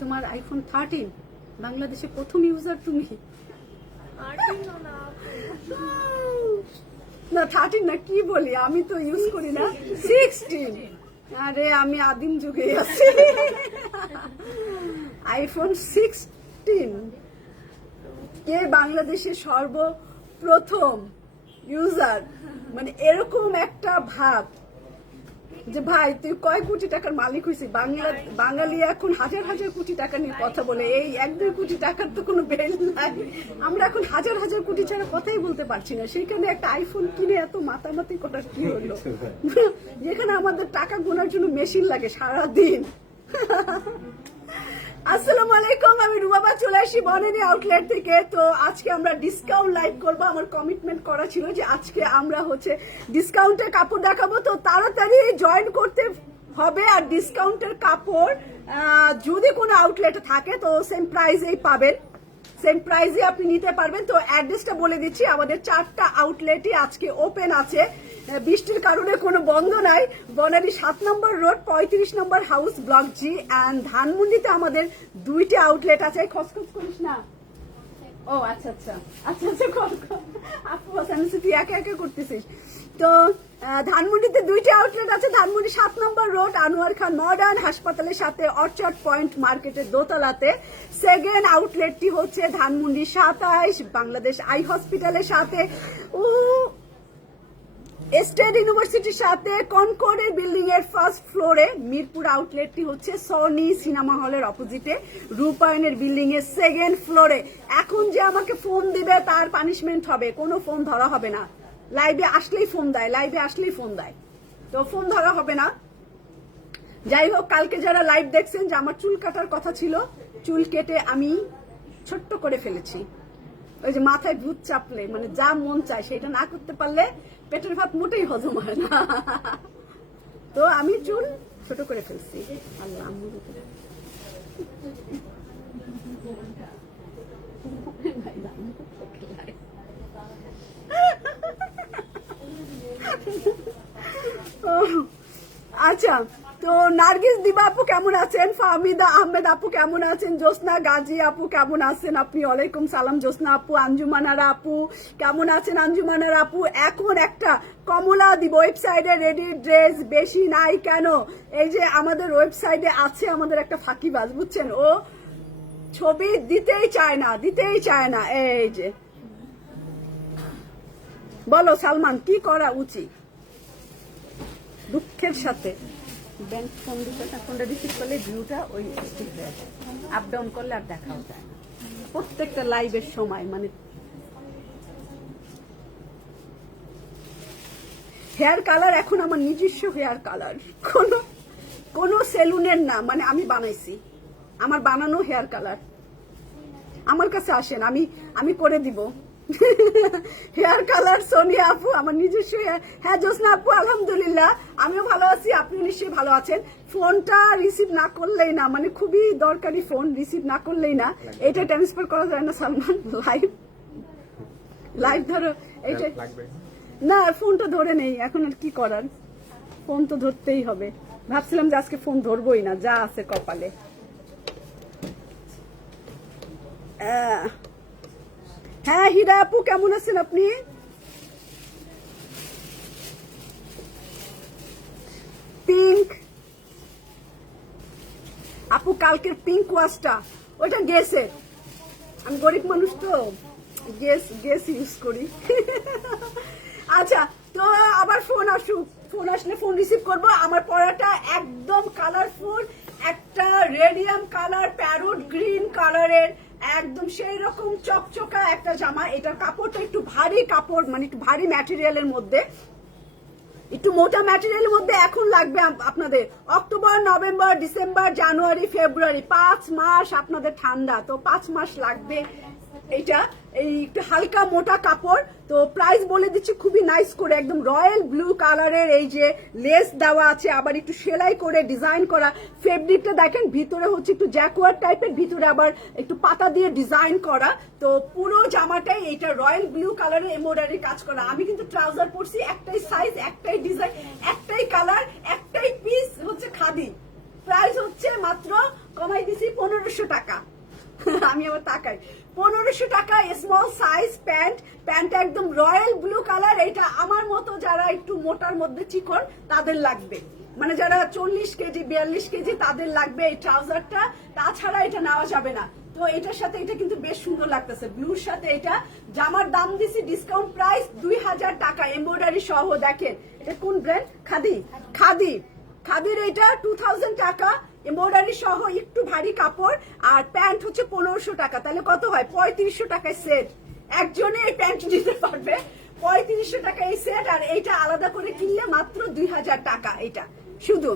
তোমার আইফোন 13 বাংলাদেশে প্রথম ইউজার তুমি? না 13 না, কি বলি, আমি তো ইউজ করি না, 16। আরে আমি আদিম যুগে আছি। আইফোন 16 কে বাংলাদেশের সর্বপ্রথম ইউজার, মানে এরকম একটা ভাব যে ভাই তুই কয় কোটি টাকার মালিক হয়েছিস। বাঙালি এখন হাজার হাজার কোটি টাকা নিয়ে কথা বলে, এই 1-2 কোটি টাকার তো কোনো বেল নাই। আমরা এখন হাজার হাজার কোটি ছাড়া কথাই বলতে পারছি না, সেইখানে একটা আইফোন কিনে এত মাতামাতি করার কি হলো? যেখানে আমাদের টাকা গোনার জন্য মেশিন লাগে সারাদিন। আসসালামু আলাইকুম, আমি রুবাবা চলে আসি বনানী আউটলেট থেকে। তো আজকে আমরা ডিসকাউন্ট লাইভ করবো, আমার কমিটমেন্ট করা ছিল যে আজকে আমরা ডিসকাউন্টের কাপড় দেখাবো। তো তাড়াতাড়ি জয়েন করতে হবে। আর ডিসকাউন্টের কাপড় যদি কোনো আউটলেটে থাকে তো সেম প্রাইসেই পাবেন, সেম প্রাইসে আপনি নিতে পারবেন। তো অ্যাড্রেসটা বলে দিচ্ছি, আমাদের 4টা আউটলেটই আজকে ওপেন আছে, বৃষ্টির কারণে কোনো বন্ধ নাই। বনানী 7 নম্বর রোড 35 নম্বর হাউস ব্লক জি, অ্যান্ড ধানমন্ডিতে আমাদের 2টি আউটলেট আছে। খসখস করিস না। ও আচ্ছা আচ্ছা আচ্ছা আচ্ছা, আপু তুই একে একে করতেছিস। তো ধানমন্ডিতে 2টি আউটলেট আছে, ধানমন্ডি 7 নম্বর রোড আনোয়ার খান মডার্ন হাসপাতালের সাথে অর্চার্ড পয়েন্ট মার্কেটের দোতলাতে। সেকেন্ড আউটলেটটি হচ্ছে ধানমন্ডি 27 বাংলাদেশ আই হসপিটালের সাথে, স্টেট ইউনিভার্সিটির সাথে কনকর্ডের বিল্ডিং এর ফার্স্ট ফ্লোরে। মিরপুর আউটলেটটি হচ্ছে সনি সিনেমা হলের অপোজিটে রূপায়ণের বিল্ডিং এর 2nd ফ্লোরে। এখন যে আমাকে ফোন দিবে তার পানিশমেন্ট হবে, কোনো ফোন ধরা হবে না। লাইভে আসলেই ফোন দেয়, লাইভে আসলেই ফোন দেয়, তো ফোন ধরা হবে না। যাই হোক, কালকে যারা লাইভ দেখছেন যে আমার চুল কাটার কথা ছিল, চুল কেটে আমি ছোট্ট করে ফেলেছি। ওই যে মাথায় ভূত চাপলে মানে যা মন চায় সেটা না করতে পারলে পেটের ভাত মোটেই হজম হয় না। তো আমি চুল ছোট করে ফেলছি। আল্লাহ আচ্ছা, তো নার্গিস দিবা আপু কেমন আছেন, ফাহমিদা আহমেদ আপু কেমন আছেন, জোসনা গাজী আপু কেমন আছেন আপনি? ওয়ালাইকুম সালাম জোসনা আপু। আঞ্জুমানারা আপু কেমন আছেন? আঞ্জুমানারা আপু, এখন একটা কমলা দিব ওয়েবসাইটে রেডি ড্রেস বেশি নাই কেন? এই যে আমাদের ওয়েবসাইটে আছে আমাদের একটা ফাঁকিবাজ, বুঝছেন, ও ছবি দিতেই চায় না, দিতেই চায় না। এই যে বলো সালমান কি করা উচিত? দুঃখের সাথে ব্যাংক ফোন দিতে না, ফোনটা রিসিভ করলে ভিউটা ওই ঠিক হয়ে যায়, আপ ডাউন করলে আর দেখাও যায় না প্রত্যেকটা লাইভের সময়। মানে হেয়ার কালার এখন আমার নিজস্ব হেয়ার কালার, কোনো সেলুনের না, মানে আমি বানাইছি, আমার বানানো হেয়ার কালার। আমার কাছে আসেন, আমি করে দিব হেয়ার কালার। সোনিয়া আপু আমার নিজস্ব। হ্যাঁ জোসনা আপু আলহামদুলিল্লাহ আমিও ভালো আছি, আপনি নিশ্চয়ই ভালো আছেন। ফোনটা রিসিভ না করলেই না, মানে খুবই দরকারি ফোন, রিসিভ না করলেই না। এটা ট্রান্সফার করা যায় না সালমান, লাইভ ধরো এইটা না, ফোনটা ধরে নেই এখন, আর কি করার, ফোন তো ধরতেই হবে। ভাবছিলাম যে আজকে ফোন ধরবোই না, যা আছে কপালে। হ্যাঁ হীরা আপু কেমন আছেন আপনি? পিঙ্ক আপু কালকের পিঙ্ক ওয়াশটা ওইটা গেছে, আমি গরিব মানুষ তো গেস ইউজ করি। আচ্ছা, তো আবার ফোন আসুক, ফোন আসলে ফোন রিসিভ করবো। আমার পরাটা একদম কালারফুল, একটা রেডিয়াম কালার প্যারোট গ্রিন কালারের, একদম সেই রকম চকচকা একটা জামা। এটার কাপড়টা একটু ভারী কাপড়, মানে একটু ভারী ম্যাটেরিয়ালের মধ্যে, একটু মোটা ম্যাটেরিয়ালের মধ্যে। এখন লাগবে আপনাদের অক্টোবর নভেম্বর ডিসেম্বর জানুয়ারি ফেব্রুয়ারি 5 মাস আপনাদের ঠান্ডা, তো 5 মাস লাগবে। এইটা এই একটু হালকা মোটা কাপড়। তো প্রাইস বলে দিচ্ছি খুবই নাইস করে, একদম রয়্যাল ব্লু কালারের, এই যে লেস দেওয়া আছে, আবার একটু সেলাই করে ডিজাইন করা। ফেব্রিকটা দেখেন, ভিতরে হচ্ছে একটু জ্যাকোয়ার টাইপের, ভিতরে আবার একটু পাতা দিয়ে ডিজাইন করা। তো পুরো জামাটাই এটা রয়্যাল ব্লু কালারের এমব্রয়ডারি কাজ করা। আমি কিন্তু ট্রাউজার পরছি, একটাই সাইজ, একটাই ডিজাইন, একটাই কালার, একটাই পিস হচ্ছে খাদি। প্রাইস হচ্ছে মাত্র কমাই দিছি 1500 টাকা। আমি আবার তাকাই, 1500 টাকা স্মল সাইজ প্যান্ট। প্যান্টটা একদম রয়্যাল ব্লু কালার। এটা আমার মতো যারা একটু মোটার মধ্যে চিকন তাদের লাগবে, মানে যারা 40 কেজি 42 কেজি তাদের লাগবে এই ট্রাউজারটা। তাছাড়া এটা নেওয়া যাবে না। তো এটার সাথে এটা কিন্তু বেশ সুন্দর লাগতেছে, ব্লুর সাথে এটা। জামার দাম দিছি ডিসকাউন্ট প্রাইস 2000 টাকা, এমব্রয়ডারি সহ। দেখেন এটা কোন ব্র্যান্ড? খাদি। খাদি, খাদির এটা 2000 টাকা, এমব্রয়ডারি সহ, একটু ভারী কাপড়। আর প্যান্ট হচ্ছে 1500 টাকা। তাহলে কত হয়? 3500 টাকায় সেট। একজনে এই প্যান্ট নিতে পারবে 3500 টাকা এই সেট। আর এইটা আলাদা করে কিনলে মাত্র 2000 টাকা। এটা শুধু